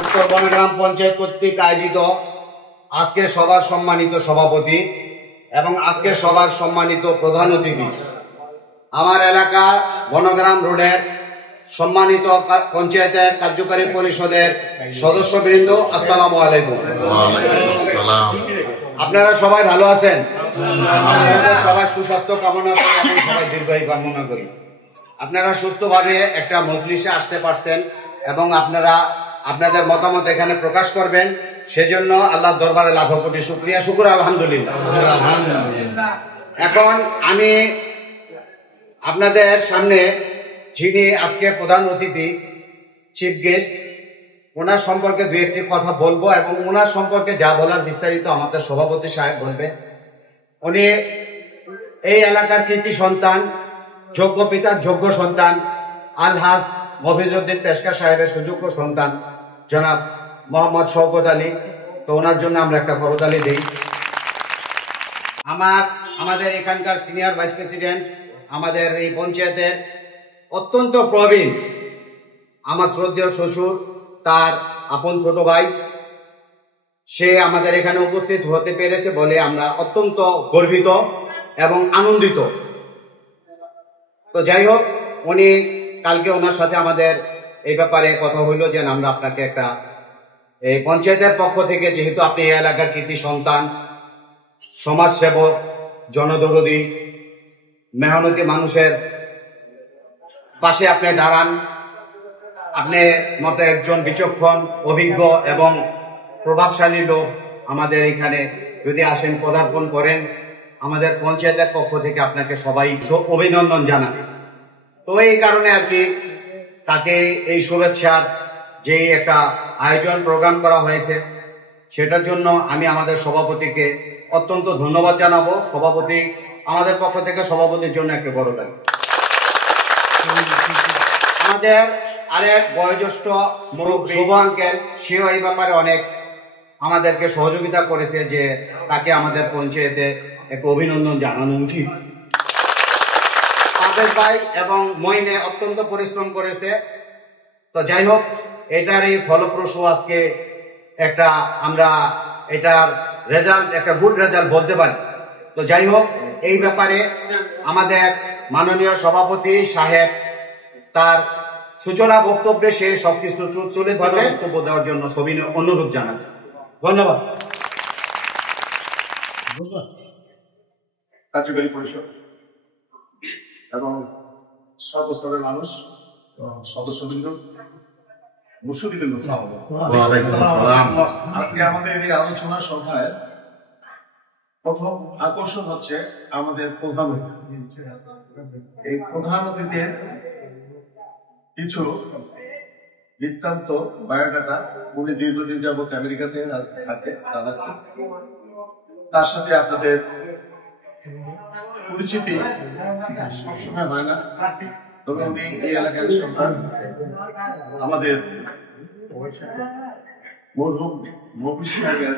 উত্তর বনগ্রাম পঞ্চায়েত কর্তৃক আয়োজিত আজকের সভার সম্মানিত সভাপতি এবং আজকের সভার সম্মানিত প্রধান অতিথি, আমার এলাকা বনগ্রাম রোডের সম্মানিত পঞ্চায়েতের কার্যকারী পরিষদের সদস্যবৃন্দ, আসসালামু আলাইকুম। আপনারা সবাই ভালো আছেন? সবাই সুস্বাস্থ্য কামনা করি এবং সবাই দীর্ঘায়ু কামনা করি। আপনারা সুস্থভাবে একটা মজলিসে আসতে পারছেন এবং আপনারা আপনাদের মতামত এখানে প্রকাশ করবেন, সেজন্য আল্লাহর দরবারে লাখো কোটি শুকরিয়া, শুকর আলহামদুলিল্লাহ। এখন আমি আপনাদের সামনে যিনি আজকে প্রধান অতিথি, চিফ গেস্ট, ওনার সম্পর্কে দু একটি কথা বলবো এবং ওনার সম্পর্কে যা বলার বিস্তারিত আমাদের সভাপতি সাহেব বলবেন। উনি এই এলাকার কৃতি সন্তান, যোগ্য পিতার যোগ্য সন্তান, আলহাজ মফিজউদ্দিন পেশকার সাহেবের সুযোগ্য সন্তান জনাব মোহাম্মদ শওকত আলী। তো ওনার জন্য আমরা একটা করতালি দিই। আমাদের এখানকার সিনিয়র ভাইস প্রেসিডেন্ট, আমাদের এই পঞ্চায়েতের অত্যন্ত প্রবীণ, আমার শ্রদ্ধেয় শ্বশুর, তার আপন ছোট ভাই, সে আমাদের এখানে উপস্থিত হতে পেরেছে বলে আমরা অত্যন্ত গর্বিত এবং আনন্দিত। তো যাই হোক, উনি কালকে ওনার সাথে আমাদের এই ব্যাপারে কথা হইল যে আমরা আপনাকে একটা এই পঞ্চায়েতের পক্ষ থেকে, যেহেতু আপনি এই এলাকার কৃতি সন্তান, সমাজসেবক, জনদরদী, মেহনতি মানুষের পাশে আপনি দাঁড়ান, আপনি মতো একজন বিচক্ষণ, অভিজ্ঞ এবং প্রভাবশালী লোক আমাদের এখানে যদি আসেন, পদার্পণ করেন, আমাদের পঞ্চায়েতের পক্ষ থেকে আপনাকে সবাই অভিনন্দন জানান। তো এই কারণে আর কি তাকে এই শুভেচ্ছার যে একটা আয়োজন প্রোগ্রাম করা হয়েছে, সেটার জন্য আমি আমাদের সভাপতিকে অত্যন্ত ধন্যবাদ জানাবো। সভাপতি, আমাদের পক্ষ থেকে সভাপতির জন্য একটা বড় দান। আমাদের আরেক বয়োজ্যেষ্ঠ শুভ আঙ্কেল, সেও এই ব্যাপারে অনেক আমাদেরকে সহযোগিতা করেছে, যে তাকে আমাদের পঞ্চায়েতে একটু অভিনন্দন জানানো উচিত। আদেশ ভাই এবং মইনে অত্যন্ত পরিশ্রম করেছে। তো যাই হোক, এটার এই ফলপ্রসূ আজকে একটা আমরা এটার রেজাল্ট, একটা গুড রেজাল্ট বলতে পারি। তো যাই হোক, এই ব্যাপারে আমাদের মাননীয় সভাপতি সাহেব তার সূচনা বক্তব্যে সে সবকিছু তুলে ধরে বক্তব্য দেওয়ার জন্য সবিনয় অনুরোধ জানাচ্ছি। ধন্যবাদ। কার্যকারী পরিষদ এবং সর্বস্তরের মানুষ, সদস্যবৃন্দ, মুসুদীবৃন্দ, আজকে আমাদের এই আলোচনা সভায় প্রথম আকর্ষণ হচ্ছে আমাদের প্রধান অতিথি। এই প্রধান অতিথির কিছু বৃত্তান্ত, বায়োডাটা, উনি দীর্ঘদিন যাবৎ আমেরিকাতে থাকে, তার সাথে আপনাদের পরিচিতি সবসময় হয় না, তবে উনি এই এলাকার সন্তান। আমাদের মরহুম মফিজ সাহেবের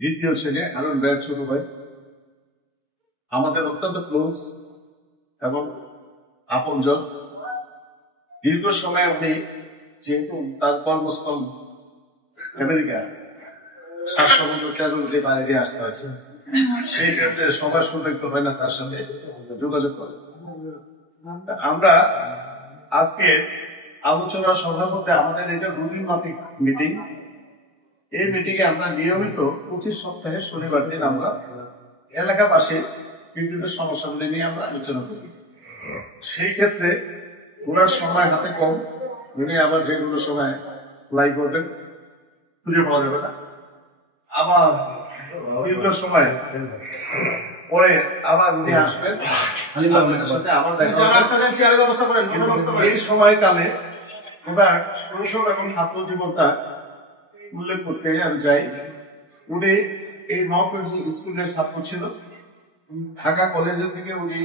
দ্বিতীয় ছেলে, আরন ভাইয়ের ছোট ভাই, আমাদের অত্যন্ত ক্লোজ এবং আপনজন। দীর্ঘ সময় উনি, যেহেতু তার কর্মস্থল আমেরিকা, স্বাস্থ্য বাইরে আসতে হয়েছে, সেই ক্ষেত্রে সবার সৌভাগ্য হয় না তার সাথে যোগাযোগ করে। আমরা আজকে আলোচনা সভার মধ্যে আমাদের এটা রুটিন মাফিক মিটিং। এই মিটিং এ আমরা নিয়মিত প্রতি সপ্তাহে শনিবার দিন আমরা এলাকাবাসী বিভিন্ন সমস্যাগুলি নিয়ে আমরা আলোচনা করি। সেই ক্ষেত্রে ওনার সময় হাতে কম, উনি আবার যেগুলো সময় লাই করবেন খুঁজে পাওয়া যাবে না, আবার দীর্ঘ সময় পরে আবার উনি আসবেন, সাথে আবার দেখা। এই সময়কালে ওনার শৈশব এবং ছাত্র জীবনটা উল্লেখ করতে আমি চাই। উনি এই মহাপুর স্কুলের ছাত্র ছিল, ঢাকা কলেজের থেকে উনি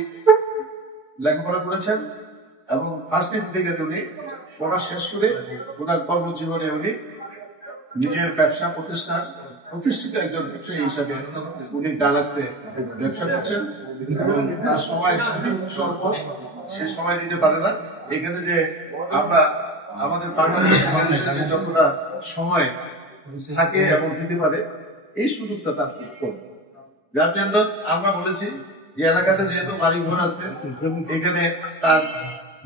লেখাপড়া করেছেন এবং ভার্সিটি থেকে উনি পড়া শেষ করে ওনার কর্মজীবনে উনি নিজের ব্যবসা প্রতিষ্ঠান প্রতিষ্ঠিত একজন ব্যবসায়ী হিসাবে উনি ডালাক্সে ব্যবসা করছেন এবং তার সময় স্বল্প, সে সময় দিতে পারে না। এখানে যে আমরা আমাদের বাংলাদেশের মানুষের যে যতটা সময় থাকে এবং দিতে পারে এই সুযোগটা তার ঠিক করবে। যার জন্য আমরা বলেছি যে এলাকাতে যেহেতু বাড়ি ঘর আছে, এখানে তার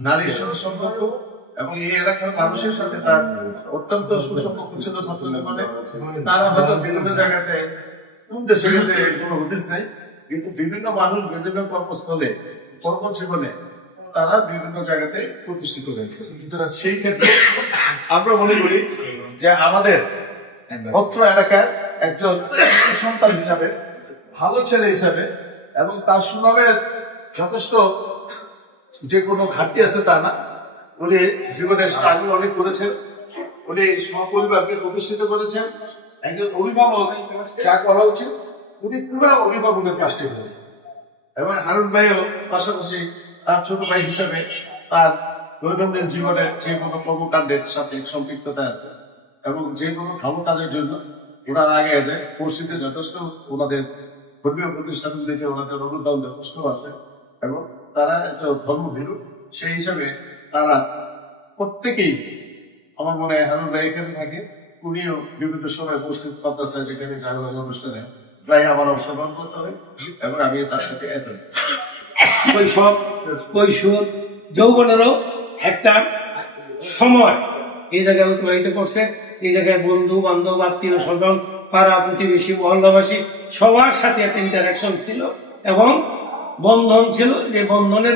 নারীর সাথে সম্পর্ক এবং এই এলাকার মানুষের সাথে তার অত্যন্ত সুসম্পর্ক ছিল ছাত্রজীবনে। তারা হয়তো বিভিন্ন জায়গাতে কোন দেশে গেছে কোনো হদিস নেই, কিন্তু বিভিন্ন মানুষ বিভিন্ন কর্মস্থলে কর্মজীবনে তারা বিভিন্ন জায়গাতে প্রতিষ্ঠিত হয়েছে। সেই ক্ষেত্রে আমরা মনে করি যে আমাদের অত্র এলাকার একজন সন্তান হিসাবে, ভালো ছেলে হিসাবে এবং তার সুনামের যথেষ্ট যে কোনো ঘাটতি আছে তা না, উনি জীবনের স্ট্রাগল অনেক করেছেন, উনি সপরিবারকে প্রতিষ্ঠিত করেছেন। একজন অভিভাবক যা করা উচিত উনি পুরো অভিভাবকের কাজটি করেছেন। এবং হারুন ভাইও পাশাপাশি তার ছোট ভাই হিসাবে তার দৈনন্দিন জীবনের যে কোনো কর্মকাণ্ডের সাথে সম্পৃক্ততা আছে এবং যে কোনো ধর্ম কাজের জন্য ওনার আগে আছে। মসজিদে যথেষ্ট ওনাদের ধর্মীয় প্রতিষ্ঠানগুলিতে ওনাদের অনুদান যথেষ্ট আছে এবং তারা একটা ধর্মভীরু। সেই হিসাবে তারা প্রত্যেকেই আমার মনে হয় হারুন ভাই এখানে থাকে, উনিও বিভিন্ন সময় মসজিদ মাদ্রাসায় যেখানে জানাজানি অনুষ্ঠানে প্রায় আমার অংশগ্রহণ করতে হয় এবং আমি তার সাথে শৈশব, কৈশোর, যৌবনেরও একটা সময় এই জায়গায় অতিবাহিত করছে। এই জায়গায় বন্ধু বান্ধব, আত্মীয় স্বজন, পাড়া প্রতিবেশী, মহল্লাবাসী সবার সাথে একটা ইন্টারাকশন ছিল এবং বন্ধন ছিল। যে বন্ধনের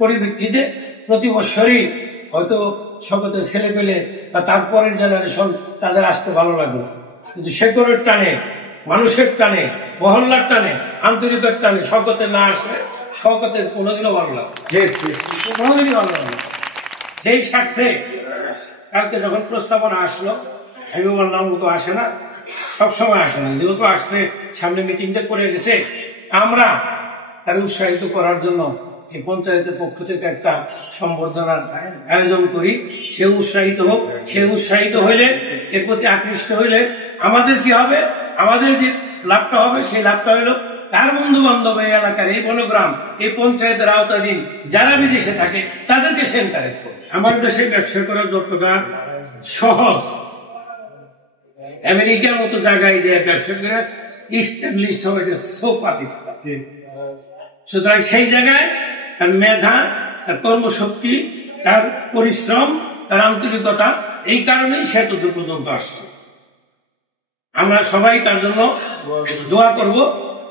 পরিপ্রেক্ষিতে প্রতি বছরই হয়তো সকলের ছেলে পেলে বা তারপরের জেনারেশন তাদের আসতে ভালো লাগবে, কিন্তু শেকড়ের টানে, মানুষের টানে, মহল্লার টানে, আন্তরিকের টানে শওকতে না আসলে শওকতের কোনোদিনও ভালো লাগবে, কোনোদিনই ভালো লাগবে। সেই স্বার্থে কালকে যখন প্রস্তাবনা আসলো, আমি বললাম ও তো আসে না, সবসময় আসে না, যেহেতু আসছে সামনে মিটিংটা করে গেছে, আমরা তার উৎসাহিত করার জন্য এই পঞ্চায়েতের পক্ষ থেকে একটা সম্বর্ধনার আয়োজন করি। সে উৎসাহিত হোক, সে উৎসাহিত হইলে, এর প্রতি আকৃষ্ট হইলে আমাদের কি হবে, আমাদের যে লাভটা হবে সেই লাভটা হইল তার বন্ধু বান্ধব এই এলাকার, এই বনগ্রাম, এই পঞ্চায়েতের আওতাধীন যারা বিদেশে থাকে তাদেরকে সে এনকারেজ করে। আমার দেশে ব্যবসা করা যতটা সহজ, আমেরিকার মতো জায়গায় যে ব্যবসা করে ইস্টাবলিশড হবে সোপাতি। সুতরাং সেই জায়গায় তার মেধা, তার কর্মশক্তি, তার পরিশ্রম, তার আন্তরিকতা, এই কারণেই সে তত পর্যন্ত আসছে। আমরা সবাই তার জন্য দোয়া করব,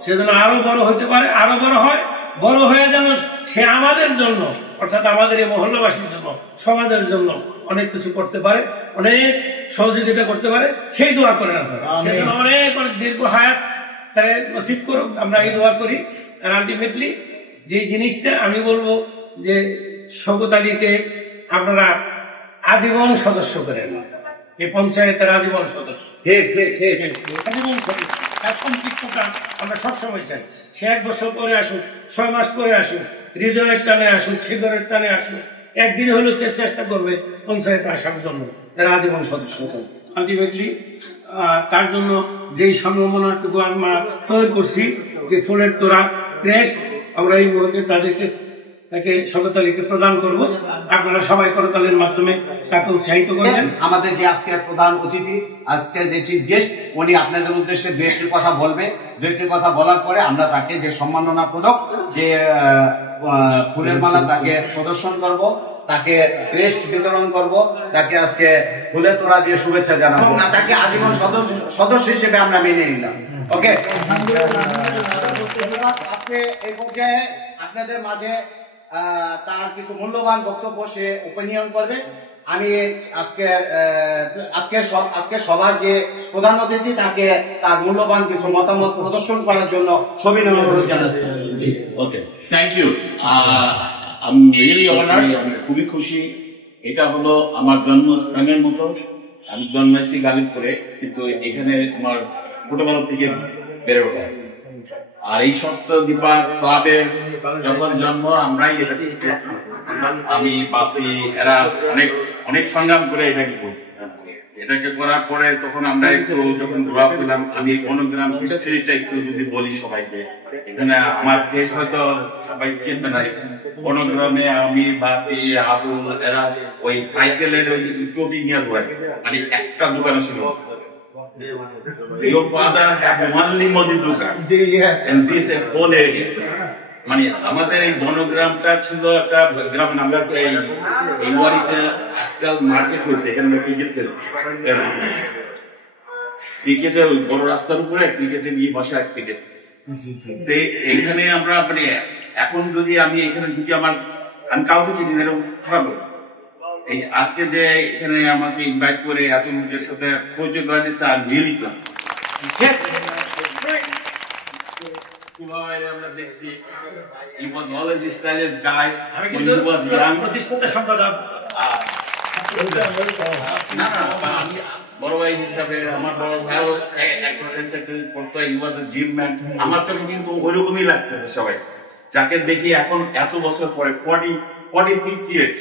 সে যেন আরো বড় হতে পারে, আরো বড় হয়, বড় হয়ে যেন সে আমাদের জন্য, অর্থাৎ আমাদের এই মহল্লাবাসীর জন্য, সমাজের জন্য অনেক কিছু করতে পারে, অনেক সহযোগিতা করতে পারে, সেই দোয়া করে না সে যেন অনেক অনেক দীর্ঘ হায়াত তারা নসিব করুক, আমরা এই দোয়া করি। আর আলটিমেটলি যে জিনিসটা আমি বলবো যে শওকত আলীকে আপনারা আজীবন সদস্য করেন, এই পঞ্চায়েতের আজীবন সদস্য, আজীবন সদস্য। তার সম্পৃক্ততা আমরা সবসময় চাই। সে 1 বছর পরে আসুক, 6 মাস পরে আসুক, হৃদয়ের টানে আসুক, হৃদয়ের টানে আসুক, একদিন হলেও চেষ্টা করবে পঞ্চায়েতে আসার জন্য, তারা আজীবন সদস্য। আলটিমেটলি তার জন্য যেই সম্ভাবনাটুকু আমরা তৈরি করছি, যে ফুলের তোড়া ক্রেস্ট, আমরা এই মুহূর্তে তাকে শওকত আলীকে প্রদান করব। আপনারা সবাই করতালের মাধ্যমে তাকে উৎসাহিত করবেন। আমাদের যে আজকের প্রধান অতিথি, আজকের যে চিফ গেস্ট, উনি আপনাদের উদ্দেশ্যে দু একটি কথা বলবে। দু একটি কথা বলার পরে আমরা তাকে যে সম্মাননা পদক, যে ফুলের মালা তাকে প্রদর্শন করব, তাকে ক্রেস্ট বিতরণ করব, তাকে আজকে ফুলের তোড়া দিয়ে শুভেচ্ছা জানাবো, তাকে আজীবন সদস্য হিসেবে আমরা মেনে নিলাম। ওকে, আজকে এই পর্যায়ে আপনাদের মাঝে তার কিছু মূল্যবান বক্তব্য সে ওপিনিয়ন করবে। আমি আজকের সবার যে প্রধান অতিথি, তাকে তার মূল্যবান কিছু মতামত প্রদর্শন করার জন্য সবিনয় অনুরোধ জানাচ্ছি। ওকে, থ্যাংক ইউ। আমি রিয়েলি অনার্ড, আমি খুবই খুশি। এটা হলো আমার জন্মস্থানের মতো। আমি জন্মেছি গালিবপুরে, কিন্তু এখানে আমার ছোটবেলা থেকে বেড়ে ওঠা। আর এই সপ্ত দীপা ক্লাবের যখন জন্ম, আমরাই এটা, আমি বাপি এরা অনেক অনেক সংগ্রাম করে এটাকে করছি। এটাকে করার পরে তখন আমরা একটু যখন ঘোরা পেলাম, আমি বনগ্রাম হিস্ট্রিটা একটু যদি বলি সবাইকে, এখানে আমার দেশ হয়তো সবাই চিনবে না। বনগ্রামে আমি বাপি আবুল এরা ওই সাইকেলের ওই চটি নিয়ে ঘোরে, মানে একটা দোকান ছিল। Your father had only Modi Dukan, and this a whole area. মানে আমাদের এই বনগ্রামটা ছিল একটা গ্রাম। আমরা এই ওয়ারিতে আজকাল মার্কেট হয়েছে, এখানে ক্রিকেট খেলছে, ক্রিকেটের বড় রাস্তার উপরে ক্রিকেটে নিয়ে বসে ক্রিকেট। এখানে আমরা মানে এখন যদি আমি এখানে ঢুকি, আমি কাউকে চিনি না, এরকম খারাপ লাগে। এই আজকে যে এখানে আমাকে ইনভাইট করে এত লোকের সাথে পরিচয় করে দিচ্ছে, আর রিয়েলি তো আমরা দেখছি he was always a stylish guy when he was young. প্রতিষ্ঠাতা সম্পাদক আমি বড় ভাই হিসাবে আমার বড় ভাইও এক্সারসাইজ করতো, he was a gym man. আমার চোখে কিন্তু ওইরকমই লাগতেছে সবাই যাকে দেখি এখন এত বছর পরে, 46 years.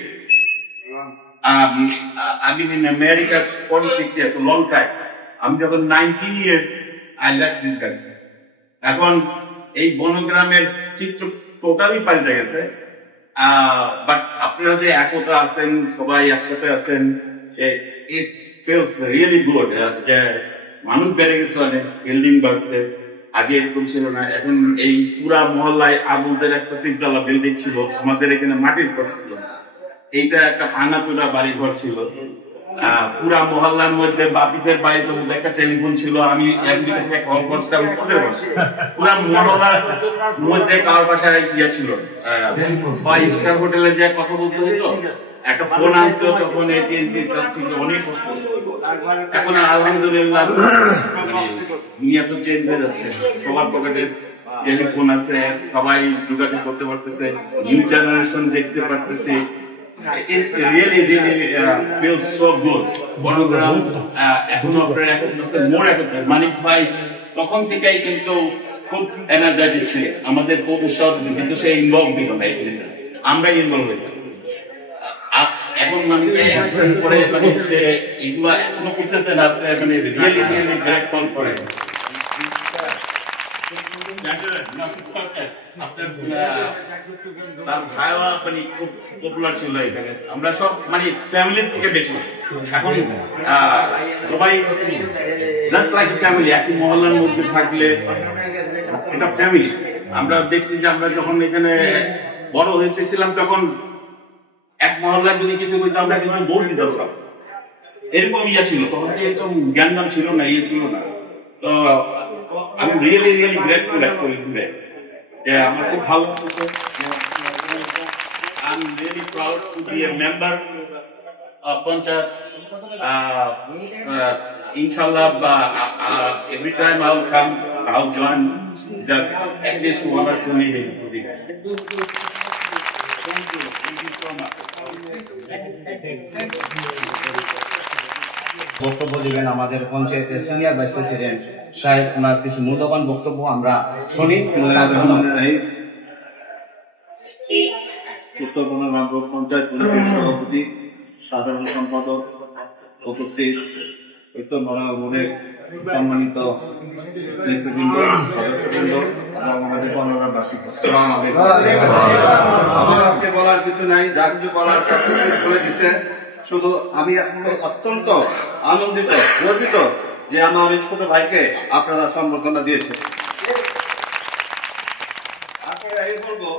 I've been in America 46 years, a long time. আমি যখন 19 years, I like this guy. এখন এই বনগ্রামের চিত্র টোটালি পাল্টে গেছে, বাট আপনারা যে একতা আছেন, সবাই একসাথে আছেন, it feels really good. যে মানুষ বেড়ে গেছে, অনেক বিল্ডিং বাড়ছে, আগে এরকম ছিল না। এখন এই পুরা মহল্লায় আবুলদের একটা তিনতলা বিল্ডিং ছিল, আমাদের এখানে মাটির ঘর ছিল, এইটা একটা ভাঙাচোরা বাড়ি ঘর ছিল। পুরা মহল্লার মধ্যে বাপিদের বাড়ির মধ্যে একটা টেলিফোন ছিল, আমি একদিন থেকে কল করতাম, পুরা মহল্লার মধ্যে কারোর বাসায় ইয়ে ছিল, বা স্টার হোটেলে যে কথা বলতে হতো, একটা ফোন আসতো, তখন এটিএনটির কাছ থেকে অনেক কষ্ট। এখন আলহামদুলিল্লাহ দুনিয়া তো চেঞ্জ হয়ে যাচ্ছে, সবার পকেটে টেলিফোন আছে, সবাই যোগাযোগ করতে পারতেছে, নিউ জেনারেশন দেখতে পারতেছে। It's really feels so good. বনগ্রাম এখনো আপনার মোর একত্রে মানিক ভাই তখন থেকেই কিন্তু খুব এনার্জেটিক ছিল, আমাদের ভবিষ্যৎ কিন্তু সে ইনভলভ দিল না, আমরা ইনভলভ হয়েছি। এখন মানিক করে মানে সে এগুলো এখনো করতেছে না, মানে রিয়েলি গ্রেট কল করে। তার ভাইও মানে খুব পপুলার ছিল এখানে, আমরা সব মানে ফ্যামিলির থেকে বেশি। এখন সবাই জাস্ট লাইক ফ্যামিলি, একই মহল্লার মধ্যে থাকলে এটা ফ্যামিলি। আমরা দেখছি যে আমরা যখন এখানে বড় হয়েছিলাম, তখন এক মহল্লায় যদি কিছু করতে আমরা কিন্তু ভোট দিতাম সব, এরকম ইয়ে ছিল। তখন এরকম জ্ঞান ছিল না, ইয়ে ছিল না। তো আমি রিয়েলি গ্রেটফুল অ্যাকচুয়ালি যে আমার খুব ভালো লাগছে। I'm really proud to be a member of Panchayat. Inshallah, every time I'll come, I'll join at least one or two meetings. Thank you so much. বক্তব্য দিবেন আমাদের পঞ্চায়েতের সিনিয়র ভাইস প্রেসিডেন্ট সাহেব, ওনার কিছু মূল্যবান বক্তব্য আমরা শুনি। উত্তর বনগ্রাম পঞ্চায়েত সভাপতি, সাধারণ সম্পাদক, উপস্থিত উত্তর বনগ্রাম বোর্ডের সম্মানিত নেতৃবৃন্দ, সদস্যবৃন্দ এবং আমাদের বনগ্রামবাসী, আমার আজকে বলার কিছু নাই, যা কিছু বলার সব কিছু বলে দিচ্ছে। শুধু আমি অত্যন্ত আনন্দিত, গর্বিত যে আমার এই ছোট ভাইকে আপনারা সম্বর্ধনা দিয়েছেন। আপনারা এই বলবো,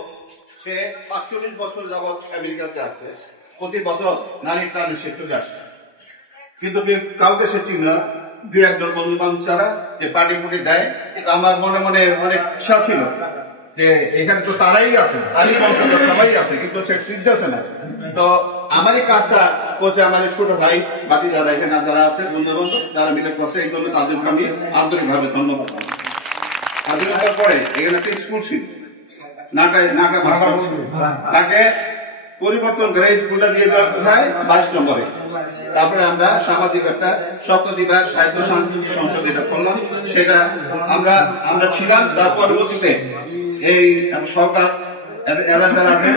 সে ৪৫ বছর যাবৎ আমেরিকাতে আছে, প্রতি বছর নারীর টানে সে চলে আসছে, কিন্তু কাউকে সে চিনি না, দু একজন বন্ধু বান্ধব ছাড়া যে পার্টি পুটি দেয়। কিন্তু আমার মনে মনে অনেক ইচ্ছা ছিল যে এখানে তো তারাই আছে, তারই বংশধর সবাই আছে, কিন্তু সে সিদ্ধছে না। তো আমারই কাজটা করছে আমার ছোট ভাই, বাকি যারা এখানে যারা আছে বন্ধু বান্ধব যারা মিলে করছে, এই জন্য তাদেরকে আমি আন্তরিকভাবে ধন্যবাদ। স্বাধীনতার পরে এখানে একটা স্কুল ছিল, তাকে পরিবর্তন করে স্কুলটা দিয়ে দেওয়া কোথায়, 22 নম্বরে। তারপরে আমরা সামাজিক একটা সপ্তদিবার সাহিত্য সাংস্কৃতিক সংসদ এটা করলাম, সেটা আমরা ছিলাম। তার পরবর্তীতে এই সরকার এরা যারা আছে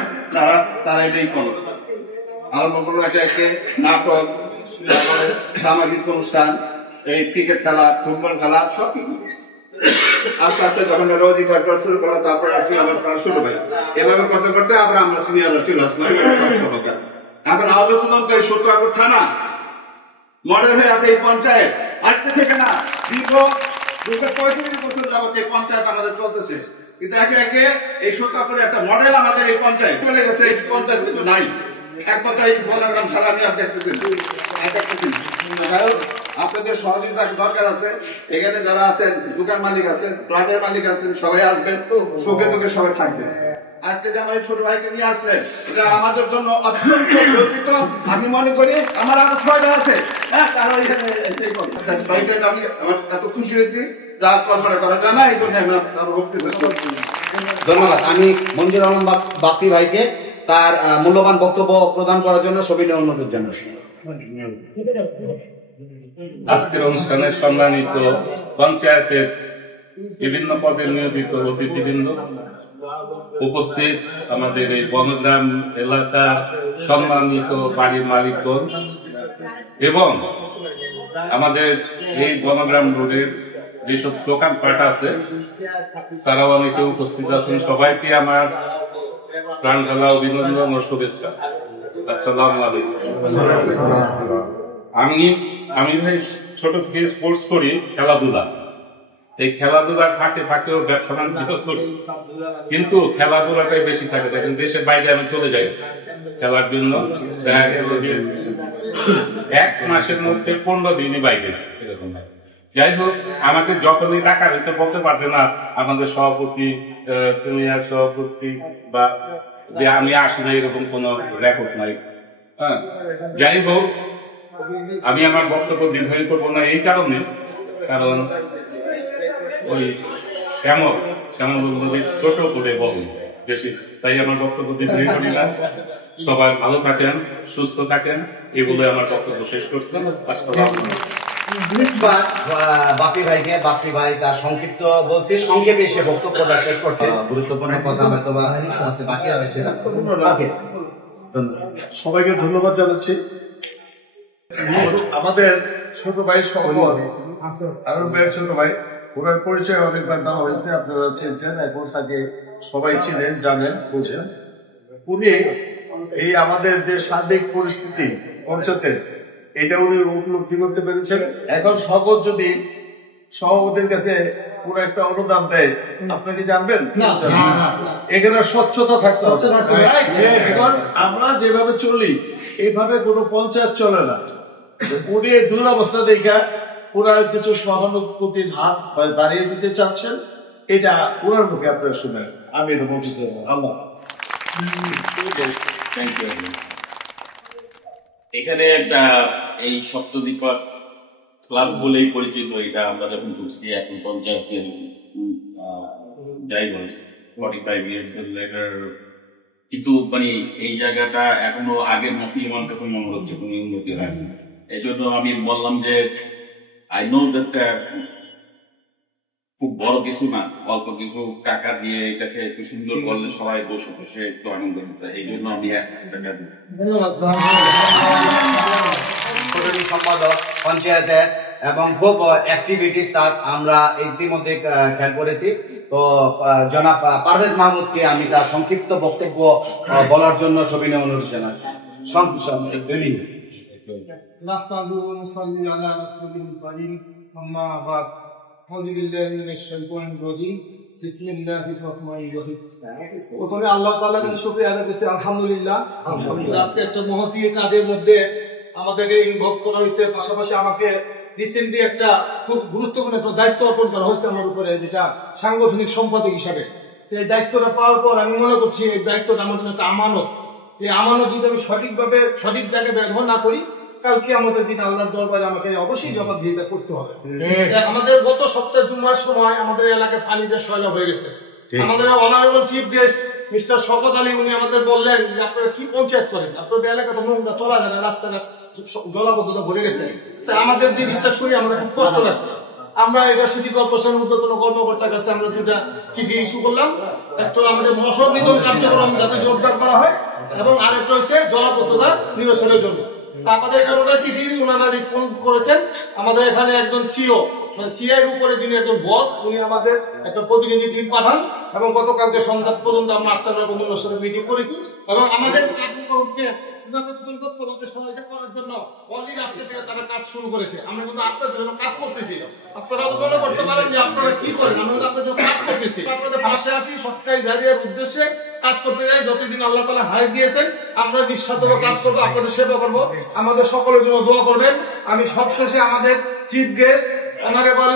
তারা এটাই করলো, আরম্ভ করলো একে একে নাটক, তারপরে সামাজিক অনুষ্ঠান, এই ক্রিকেট খেলা, ফুটবল খেলা সব কিছু আস্তে আস্তে যখন রোজি ঠাকুর শুরু করলাম, তারপরে আসলে আবার তার শুরু হয়। এভাবে করতে করতে আমরা সিনিয়র চলে আসলাম। এখন আজ পর্যন্ত এই সূত্রাপুর থানা মডেল হয়ে আছে এই পঞ্চায়েত। আজকে থেকে না, দীর্ঘ 35 বছর যাবত এই পঞ্চায়েত আমাদের চলতেছে, কিন্তু একে একে এই সূত্রাপুরে একটা মডেল আমাদের এই পঞ্চায়েত চলে গেছে। এই পঞ্চায়েত কিন্তু নাই একমাত্র এই বনগ্রাম ছাড়া আমি আর দেখতেছি। আপনাদের সহযোগিতা দরকার আছে। এখানে যারা আছেন, দোকান মালিক আছেন, ফ্ল্যাটের মালিক আছেন, সবাই আসবেন, সুখে দুঃখে সবাই থাকবেন। আজকে যে আমার এই ছোট ভাইকে নিয়ে আসলেন, এটা আমাদের জন্য অত্যন্ত লজ্জিত। আমি মনে করি আমার আরো 6টা আছে, হ্যাঁ, তারা এখানে আমি আমার এত খুশি হয়েছি, যা কল্পনা করা যায় না। এই জন্য আমি আপনার বক্তব্য ধন্যবাদ। আমি মঞ্জুর আলম বাপ্পি ভাইকে তার মূল্যবান বক্তব্য প্রদান করার জন্য সবিনয় অনুরোধ জানাচ্ছি। আজকের অনুষ্ঠানে সম্মানিত পঞ্চায়েতের বিভিন্ন পদে নিয়োজিত অতিথিবৃন্দ, উপস্থিত আমাদের এই বনগ্রাম এলাকার সম্মানিত বাড়ির মালিকগণ এবং আমাদের এই বনগ্রাম রোডের যেসব দোকানপাট আছে তারাও অনেকে উপস্থিত আছেন। সবাইকে আমার প্রাণ ঢালা অভিনন্দন ও শুভেচ্ছা। আসসালামু আলাইকুম। আমি ভাই ছোট থেকে স্পোর্টস করি, খেলাধুলা। এই খেলাধুলার ফাঁকে ফাঁকেও ব্যবসা বাণিজ্য করি, কিন্তু খেলাধুলাটাই বেশি থাকে। দেখেন দেশের বাইরে আমি চলে যাই খেলার জন্য, এক মাসের মধ্যে 15 দিনই বাইরে। যাই হোক, আমাকে যখনই টাকা হয়েছে বলতে পারবে না আমাদের সভাপতি, সিনিয়র সভাপতি বা যে আমি আসি না, এরকম কোন রেকর্ড নাই। হ্যাঁ, যাই হোক, আমি আমার বক্তব্য দীর্ঘায়িত করবো না এই কারণে, কারণ ওই শ্যামল নদীর ছোট করে বলুন বেশি, তাই আমার বক্তব্য দীর্ঘায়িত করি না। সবাই ভালো থাকেন, সুস্থ থাকেন, এগুলো আমার বক্তব্য শেষ করছেন। বাপি ভাই তার সংক্ষিপ্ত বলছি, সংক্ষেপে এসে বক্তব্যটা শেষ করছে। গুরুত্বপূর্ণ কথা হয়তো বা আছে বাকি হবে, সেটা সবাইকে ধন্যবাদ জানাচ্ছি। আমাদের ছোট ভাই সম্পদ আরো ভাইয়ের ছোট ভাই, ওনার পরিচয় অনেকবার দেওয়া হয়েছে, আপনারা চিনছেন, এখন তাকে সবাই চিনেন, জানেন, বুঝেন। উনি এই আমাদের যে সার্বিক পরিস্থিতি পঞ্চায়েতের, এটা উনি উপলব্ধি করতে পেরেছেন। এখন সকল যদি সভাপতির কাছে পুরো একটা অনুদান দেয়, আপনি কি জানবেন? এখানে স্বচ্ছতা থাকতে হবে। এখন আমরা যেভাবে চলি এইভাবে কোনো পঞ্চায়েত চলে না। উনি এই দুরবস্থা দেখা পুরা কিছু সহানুভূতির হাত বাড়িয়ে দিতে চাচ্ছেন, এটা পুরার মুখে আপনারা শুনেন। আমি এটা বলতে চাই আল্লাহ। এখানে এই সপ্তদ্বীপক ক্লাব বলেই পরিচিত, এটা আমরা যখন করছি, এখন পঞ্চায়েতের যাই বল 45 years লেটার, কিন্তু মানে এই জায়গাটা এখনো আগের মতই আমার কাছে মনে হচ্ছে, কোনো উন্নতি হয়নি। এই জন্য আমি বললাম যে আই নো দ্যাট খুব বড় কিছু না, অল্প কিছু টাকা দিয়ে এটাকে একটু সুন্দর করলে সবাই বসে বসে একটু আনন্দ করতে, এই জন্য আমি টাকা দিই। সম্পাদক পঞ্চায়েতের এবং খুব অ্যাক্টিভিটিস তার আমরা ইতিমধ্যে খেয়াল করেছি। তো জনাব পারভেজ মাহমুদকে আমি তার সংক্ষিপ্ত বক্তব্য বলার জন্য সবিনয় অনুরোধ জানাচ্ছি। প্রথমে আল্লাহ তাআলার কাছে শুকরিয়া আদায় করছি, আলহামদুলিল্লাহ। আজকে একটা মহতী কাজের মধ্যে আমাদেরকে ইনভলভ করা হয়েছে, পাশাপাশি আমাকে রিসেন্টলি একটা খুব গুরুত্বপূর্ণ একটা দায়িত্ব অর্পণ করা হয়েছে আমার উপরে, যেটা সাংগঠনিক সম্পাদক হিসাবে। এই দায়িত্বটা পাওয়ার পর আমি মনে করছি এই দায়িত্বটা আমার জন্য একটা আমানত। এই আমানত যদি আমি সঠিকভাবে সঠিক জায়গায় ব্যবহার না করি, কালকে আমাদের দিন আল্লাহর দরবারে আমাকে অবশ্যই জবাবদিহিতা করতে হবে। আমাদের গত সপ্তাহে জুম্মার সময় আমাদের এলাকায় পানিতে সয়লাব হয়ে গেছে। আমাদের honourable chief guest mister Shawkat Ali, উনি আমাদের বললেন যে আপনারা কি পঞ্চায়েত করেন, আপনাদের এলাকা তো নোংরা চলা যায় না, রাস্তাঘাট জলাবদ্ধতা ভরে গেছে। আমাদের জিনিসটা শুনে আমাদের খুব কষ্ট লাগছে। আমরা এটা সিটি কর্পোরেশন ঊর্ধ্বতন কর্মকর্তার কাছে আমরা 2টা চিঠি ইস্যু করলাম। একটা আমাদের মশক নিধন কার্যক্রম যাতে জোরদার করা হয়, এবং আরেকটা হচ্ছে জলাবদ্ধতা নিরসনের জন্য। আমাদের জন্য চিঠি ওনারা রেসপন্স করেছেন। আমাদের এখানে একজন সিও সিআই উপরে যিনি একজন বস, উনি আমাদের একটা প্রতিনিধি টিম পাঠান এবং গতকালকে সন্ধ্যা পর্যন্ত আমরা 8টা কমিউনিটির সাথে মিটিং করেছি এবং আমাদের সহায়তা করার জন্য অলরেডি আজকে থেকে তারা কাজ শুরু করেছে। আমরা কিন্তু আপনাদের জন্য কাজ করতেছি। আপনারা মনে করতে পারেন যে আপনারা কি করেন, আমরা কিন্তু আপনাদের জন্য কাজ করতেছি। আপনাদের পাশে আছি, সৎকারী জারিয়ার উদ্দেশ্যে কাজ করতে যাই। যতদিন আল্লাহ তাআলা হায়াত দিয়েছেন আমরা নিঃস্বার্থভাবে কাজ করবো, আপনাদের সেবা করবো, আমাদের সকলের জন্য দোয়া করবেন। আমি সবশেষে আমাদের চিফ গেস্ট অনারেবল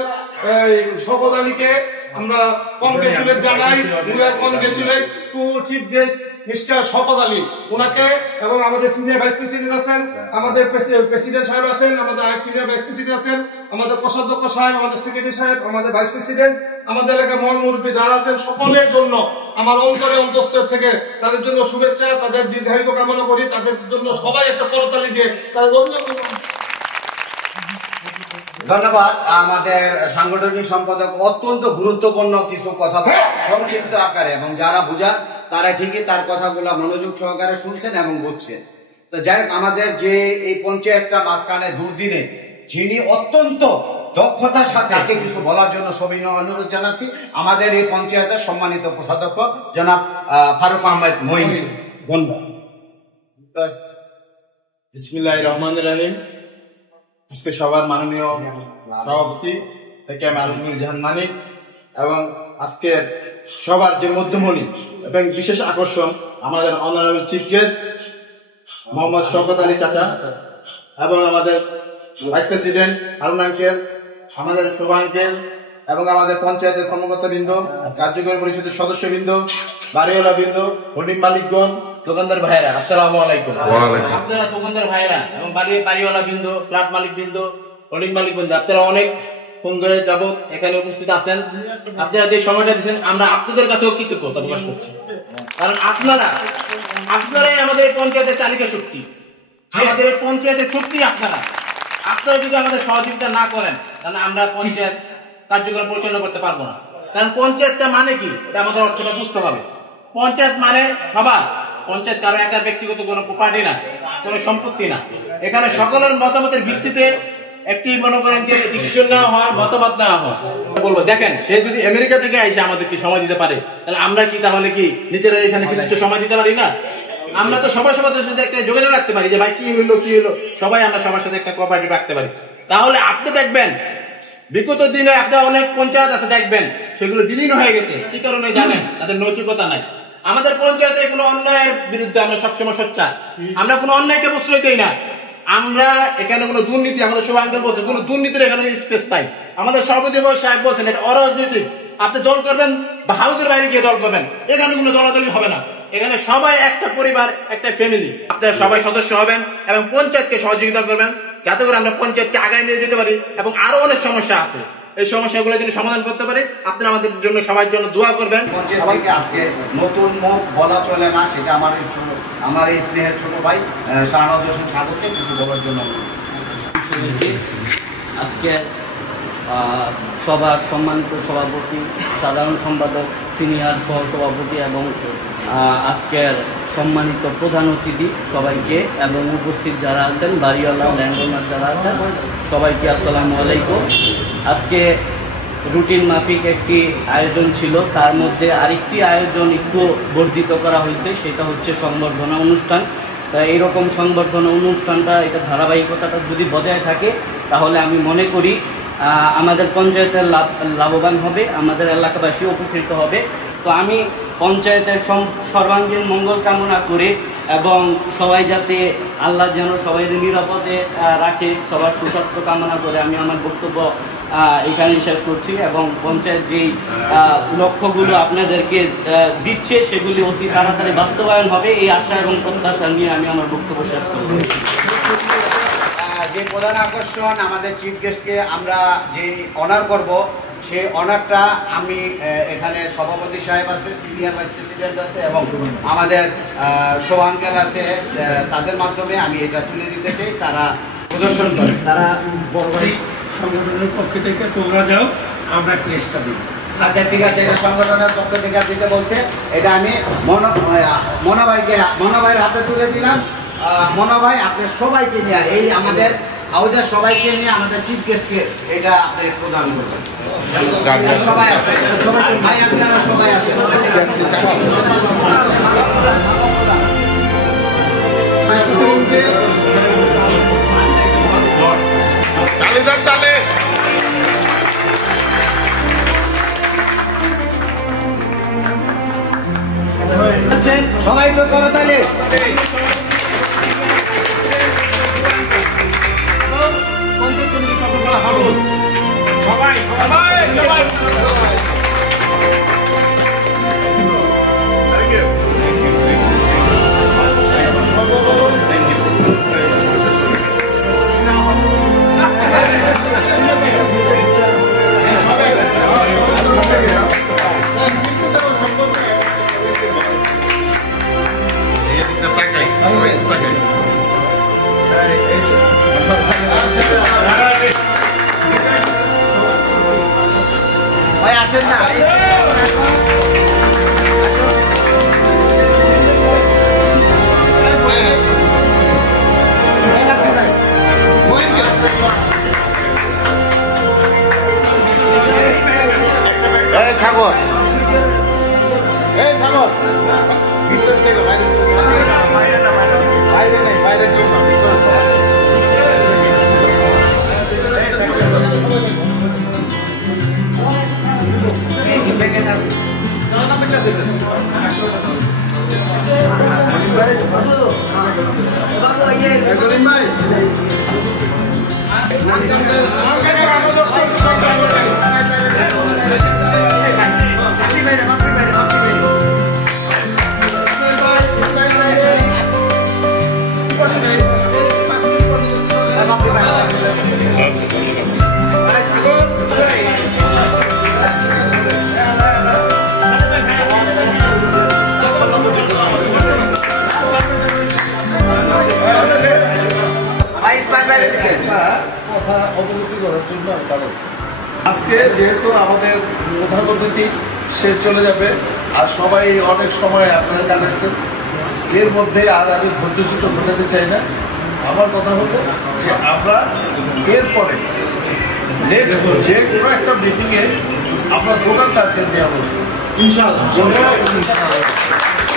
শওকত আলীকে আমরা কনগ্রেচুলেট জানাই। We are congratulate to chief guest mister Shawkat Ali, ওনাকে এবং আমাদের সিনিয়র ভাইস প্রেসিডেন্ট আছেন, আমাদের প্রেসিডেন্ট সাহেব আছেন, আমাদের আরেক সিনিয়র ভাইস প্রেসিডেন্ট আছেন, আমাদের কোষাধ্যক্ষ সাহেব, আমাদের সেক্রেটারি সাহেব, আমাদের ভাইস প্রেসিডেন্ট, আমাদের এলাকার মহান মুরব্বী যারা আছেন, সকলের জন্য আমার অন্তরে অন্তঃস্থল থেকে তাদের জন্য শুভেচ্ছা, তাদের দীর্ঘায়িত কামনা করি। তাদের জন্য সবাই একটা করতালি দিয়ে তাদের অভিনন্দন। ধন্যবাদ। আমাদের সাংগঠনিক সম্পাদক অত্যন্ত গুরুত্বপূর্ণ কিছু কথা সংক্ষিপ্ত আকারে, এবং যারা বুঝার তারা ঠিকই তার কথাগুলো মনোযোগ সহকারে শুনছেন এবং বুঝছেন। তো যাই হোক, আমাদের যে এই পঞ্চায়েতটা মাঝখানে দুর্দিনে যিনি অত্যন্ত দক্ষতার সাথে তাকে কিছু বলার জন্য সবিনয় অনুরোধ জানাচ্ছি আমাদের এই পঞ্চায়েতের সম্মানিত কোষাধ্যক্ষ জনাব ফারুক আহমেদ মঈন। বিসমিল্লাহির রহমানির রহিম। আজকে সবার মাননীয় সভাপতি থেকে আমি আলমগীর জাহান মানিক এবং আজকে সবার যে মধ্যমণি এবং বিশেষ আকর্ষণ আমাদের honourable chief guest Mohammad Shawkat Ali চাচা এবং আমাদের ভাইস প্রেসিডেন্ট হারুন আঙ্কেল, আমাদের শোভা আঙ্কেল এবং আমাদের পঞ্চায়েতের কর্মকর্তাবৃন্দ, কার্যকরী পরিষদের সদস্যবৃন্দ, বাড়িওয়ালা বৃন্দ, হোর্ডিং মালিকগণ, দোকানদার ভাইয়েরা, আসসালামু আলাইকুম। আপনারা দোকানদার ভাইয়েরা এবং বাড়িওয়ালা বৃন্দ, ফ্ল্যাট মালিক বৃন্দ, হোর্ডিং মালিক বৃন্দ, আপনারা অনেক ফোন ধরে যাবত এখানে উপস্থিত আছেন। আপনারা যে সময়টা দিচ্ছেন আমরা আপনাদের কাছেও কৃতজ্ঞতা প্রকাশ করছি, কারণ আপনারাই আমাদের পঞ্চায়েতের চালিকা শক্তি, আমাদের পঞ্চায়েতের শক্তি আপনারা যদি আমাদের সহযোগিতা না করেন তাহলে আমরা পঞ্চায়েত কার্যক্রম পরিচালনা করতে পারবো না। কারণ পঞ্চায়েতটা মানে কি, এটা আমাদের অর্থটা বুঝতে হবে। পঞ্চায়েত মানে সবার, পঞ্চায়েত কারো একা ব্যক্তিগত কোনো প্রপার্টি না, কোনো সম্পত্তি না। এখানে সকলের মতামতের ভিত্তিতে একটি মনে করেন যে ডিসিশন নেওয়া হয়, মতামত নেওয়া হয়। বলবো দেখেন, সে যদি আমেরিকা থেকে এসে আমাদেরকে সময় দিতে পারে তাহলে আমরা কি তাহলে কি নিজেরা এখানে কিছু সময় দিতে পারি না? আমরা তো সবার সাথে একটা যোগাযোগ রাখতে পারি যে ভাই কি হইলো, সবাই আমরা সবার সাথে একটা কোঅপারেটিভ রাখতে পারি। তাহলে আপনি দেখবেন বিগত দিনে আপনার অনেক পঞ্চায়েত আছে দেখবেন সেগুলো বিলীন হয়ে গেছে। কি কারণে জানেন? তাদের নৈতিকতা নাই। আমাদের পঞ্চায়েতে কোনো অন্যায়ের বিরুদ্ধে আমরা সবসময় সোচ্চার, আমরা কোনো অন্যায়কে প্রশ্রয় দিই না। আমরা এখানে কোনো দুর্নীতি, আমাদের সবাই আঙ্কেল বলছে কোনো দুর্নীতির এখানে স্পেস নাই। আমাদের সভাপতি সাহেব বলছেন এটা অরাজনৈতিক, আপনি দল করবেন বা হাউসের বাইরে গিয়ে দল করবেন, এখানে কোনো দলাদলি হবে না। এখানে সবাই একটা পরিবার, একটা ফ্যামিলি। আপনারা সবাই সদস্য হবেন এবং পঞ্চায়েতকে সহযোগিতা করবেন যাতে করে আমরা পঞ্চায়েতকে আগায় নিয়ে যেতে পারি। এবং আরো অনেক সমস্যা আছে, এই সমস্যাগুলো যদি সমাধান করতে পারি আপনারা আমাদের জন্য সবার জন্য দোয়া করবেন। পঞ্চায়েত থেকে আজকে নতুন মুখ বলা চলে না, সেটা আমার এই স্নেহের ছোট ভাই শাহনাজ হোসেন সাগরকে কিছু বলার জন্য। আজকে সবার সম্মানিত সভাপতি, সাধারণ সম্পাদক, সিনিয়র সহসভাপতি এবং আজকের সম্মানিত প্রধান অতিথি সবাইকে এবং উপস্থিত যারা আছেন, বাড়িওয়ালা ল্যান্ডওনার যারা আছেন সবাইকে আসসালামু আলাইকুম। আজকে রুটিন মাফিক একটি আয়োজন ছিল, তার মধ্যে আরেকটি আয়োজন একটু বর্ধিত করা হয়েছে, সেটা হচ্ছে সংবর্ধনা অনুষ্ঠান। তাই এইরকম সংবর্ধনা অনুষ্ঠানটা, এটা ধারাবাহিকতাটা যদি বজায় থাকে তাহলে আমি মনে করি আমাদের পঞ্চায়েতের লাভবান হবে, আমাদের এলাকাবাসী উপকৃত হবে। তো আমি পঞ্চায়েতের সর্বাঙ্গীন মঙ্গল কামনা করে এবং সবাই যাতে আল্লাহ যেন সবাই নিরাপদে রাখে, সবার সুস্বাস্থ্য কামনা করে আমি আমার বক্তব্য এখানেই শেষ করছি। এবং পঞ্চায়েত যেই লক্ষ্যগুলো আপনাদেরকে দিচ্ছে সেগুলি অতি তাড়াতাড়ি বাস্তবায়ন হবে, এই আশা এবং প্রত্যাশা নিয়ে আমি আমার বক্তব্য শেষ করব। যে প্রধান আকর্ষণ আমাদের চিফ গেস্টকে আমরা যে অনার করব, সেই অনারটা আমি এখানে সভাপতি সাহেব আছে, সিনিয়র ভাইস প্রেসিডেন্ট আছে এবং আমাদের শোভা আঙ্কেল আছে, তাদের মাধ্যমে আমি এটা তুলে দিতে চাই। তারা প্রদর্শন করে, তারা বড় ভাই সংগঠনের পক্ষ থেকে তোমরা যাও, আমরা ক্রেস্টটা দিব। আচ্ছা ঠিক আছে, এটা সংগঠনের পক্ষ থেকে দিতে বলছে, এটা আমি মনোভাইয়ের হাতে তুলে দিলাম। মনা ভাই আপনার সবাইকে নিয়ে এই আমাদের হাউজের সবাইকে নিয়ে আমাদের চিফ গেস্টকে এটা আপনি প্রদান করবেন। সবাই আসেন ভাই, আপনারা সবাই আসেন। সবাই তো করো তাহলে। ভাই আসেন না, সাগর এই সাগর ভিতর থেকে বাইরে বাইরে নেই, বাইরের জন্য ভিতরে কথা অবগতি করার জন্য আজকে যেহেতু আমাদের প্রধান অতিথি সে চলে যাবে আর সবাই অনেক সময় আপনারা কাটাচ্ছেন, এর মধ্যে আর আমি ধৈর্যচ্যুত ঘটাতে চাই না। আমার কথা হলো যে আমরা এরপরে যে কোনো একটা মিটিংয়ে আমরা দোকানদারদের নিয়ে বসবো ইনশাআল্লাহ।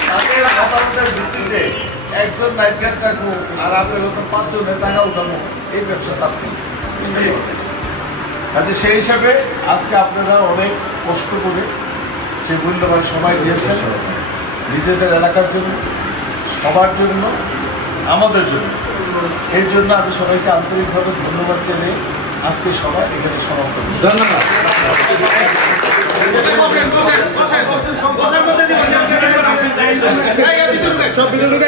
তাদের মতামতের ভিত্তিতে একজন নাইট গার্ড রাখবো আর আপনার হয়তো 5 জনের টাকা উঠাবো, এই ব্যবসা চাপবে। আচ্ছা, সেই হিসাবে আজকে আপনারা অনেক কষ্ট করে সে মূল্যবান সময় দিয়েছেন নিজেদের এলাকার জন্য, সবার জন্য, আমাদের জন্য। এর জন্য আমি সবাইকে আন্তরিকভাবে ধন্যবাদ জানিয়ে আজকে সবাই এখানে সমাপ্ত করছি। সব ভিতরে ঢুকে